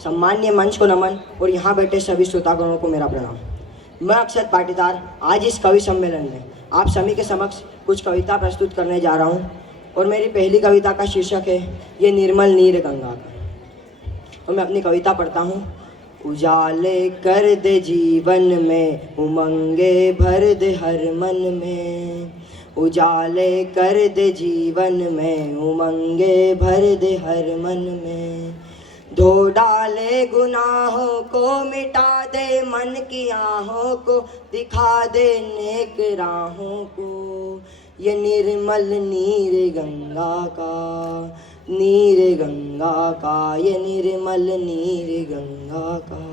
सम्मान्य मंच को नमन और यहाँ बैठे सभी श्रोतागणों को मेरा प्रणाम। मैं अक्षत पाटीदार आज इस कवि सम्मेलन में आप सभी के समक्ष कुछ कविता प्रस्तुत करने जा रहा हूँ और मेरी पहली कविता का शीर्षक है ये निर्मल नीर गंगा का। तो मैं अपनी कविता पढ़ता हूँ। उजाले कर दे जीवन में, उमंगे भर दे हर मन में। उजाले कर दे जीवन में, उमंगे भर दे हर मन में। धो डाले गुनाहों को, मिटा दे मन की आहों को, दिखा दे नेक राहों को। ये निर्मल नीर गंगा का, नीर गंगा का, ये निर्मल नीर गंगा का।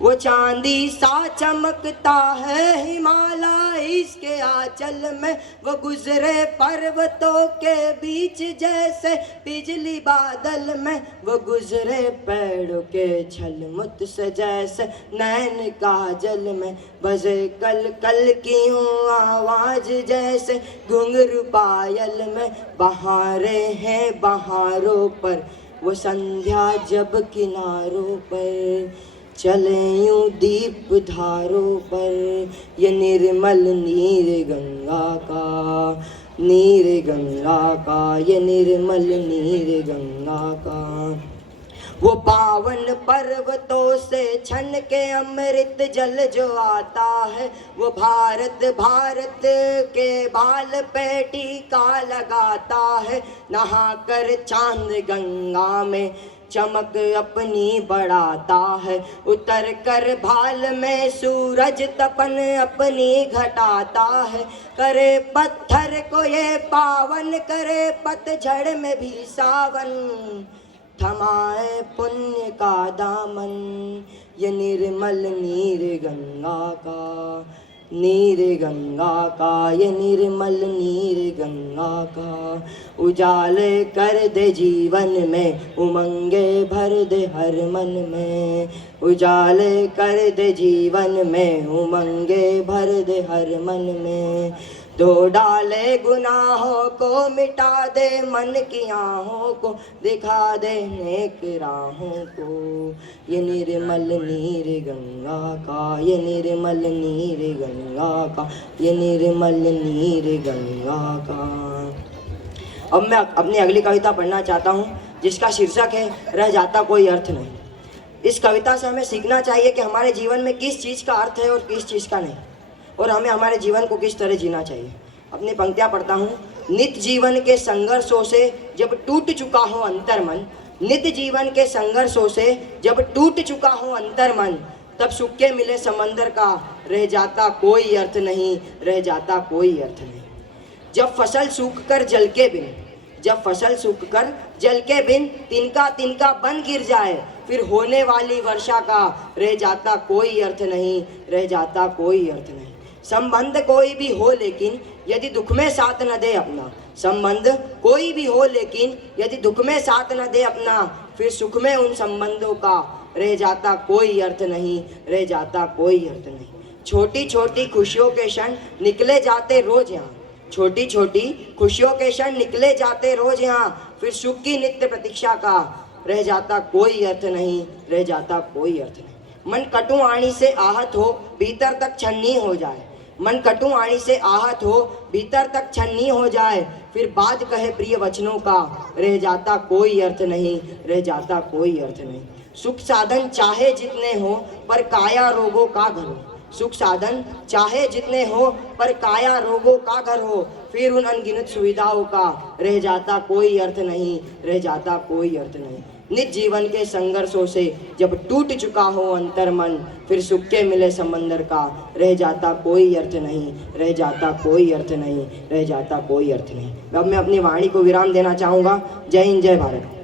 वो चांदी सा चमकता है हिमालय इसके आंचल में। वो गुजरे पर्वतों के बीच जैसे बिजली बादल में। वो गुजरे पेड़ों के छलमुत से जैसे नैन काजल में। बजे कल कल की आवाज जैसे घुंघरू पायल में। बहारें हैं बहारों पर, वो संध्या जब किनारों पर चले यूं दीप धारों पर। ये निर्मल नीर गंगा का, नीर गंगा का, ये निर्मल नीर गंगा का। वो पावन पर्वतों से छन के अमृत जल जो आता है। वो भारत भारत के बाल पे टीका लगाता है। नहा कर चांद गंगा में चमक अपनी बढ़ाता है। उतर कर भाल में सूरज तपन अपनी घटाता है। करे पत्थर को ये पावन, करे पतझड़ में भी सावन। थमाए पुण्य का दामन, ये निर्मल नीर गंगा का, नीर गंगा का, ये निर्मल नीर गंगा का। उजाले कर दे जीवन में, उमंगे भर दे हर मन में। उजाले कर दे जीवन में, उमंगे भर दे हर मन में। धो डाले गुनाहों को, मिटा दे मन की आहों को, दिखा दे नेक राहों को। ये निर्मल नीर गंगा का, ये निर्मल नीर गंगा का, ये निर्मल नीर गंगा का। अब मैं अपनी अगली कविता पढ़ना चाहता हूँ जिसका शीर्षक है रह जाता कोई अर्थ नहीं। इस कविता से हमें सीखना चाहिए कि हमारे जीवन में किस चीज़ का अर्थ है और किस चीज़ का नहीं, और हमें हमारे जीवन को किस तरह जीना चाहिए। अपनी पंक्तियाँ पढ़ता हूँ। नित्य जीवन के संघर्षों से जब टूट चुका हो अंतर्मन, नित्य जीवन के संघर्षों से जब टूट चुका हो अंतर्मन, तब सुख के मिले समंदर का रह जाता कोई अर्थ नहीं, रह जाता कोई अर्थ नहीं। जब फसल सूख कर जल के बिन, जब फसल सूख कर जल के बिन तिनका तिनका बन गिर जाए, फिर होने वाली वर्षा का रह जाता कोई अर्थ नहीं, रह जाता कोई अर्थ नहीं। संबंध कोई भी हो लेकिन यदि दुख में साथ न दे अपना, संबंध कोई भी हो लेकिन यदि दुख में साथ न दे अपना, फिर सुख में उन संबंधों का रह जाता कोई अर्थ नहीं, रह जाता कोई अर्थ नहीं। छोटी छोटी खुशियों के क्षण निकले जाते रोज यहाँ, छोटी छोटी खुशियों के क्षण निकले जाते रोज यहाँ, फिर सुख की नित्य प्रतीक्षा का रह जाता कोई अर्थ नहीं, रह जाता कोई अर्थ नहीं। मन कटु वाणी से आहत हो, भीतर तक छन्नी हो जाए। मन कटु वाणी से आहत हो, भीतर तक छन्नी हो जाए, फिर बात कहे प्रिय वचनों का रह जाता कोई अर्थ नहीं, रह जाता कोई अर्थ नहीं। सुख साधन चाहे जितने हो पर काया रोगों का घर हो, सुख साधन चाहे जितने हो पर काया रोगों का घर हो, फिर उन अनगिनत सुविधाओं का रह जाता कोई अर्थ नहीं, रह जाता कोई अर्थ नहीं। निज जीवन के संघर्षों से जब टूट चुका हो अंतर्मन, फिर सुख के मिले समंदर का रह जाता कोई अर्थ नहीं, रह जाता कोई अर्थ नहीं, रह जाता कोई अर्थ नहीं। अब मैं अपनी वाणी को विराम देना चाहूँगा। जय हिंद, जय भारत।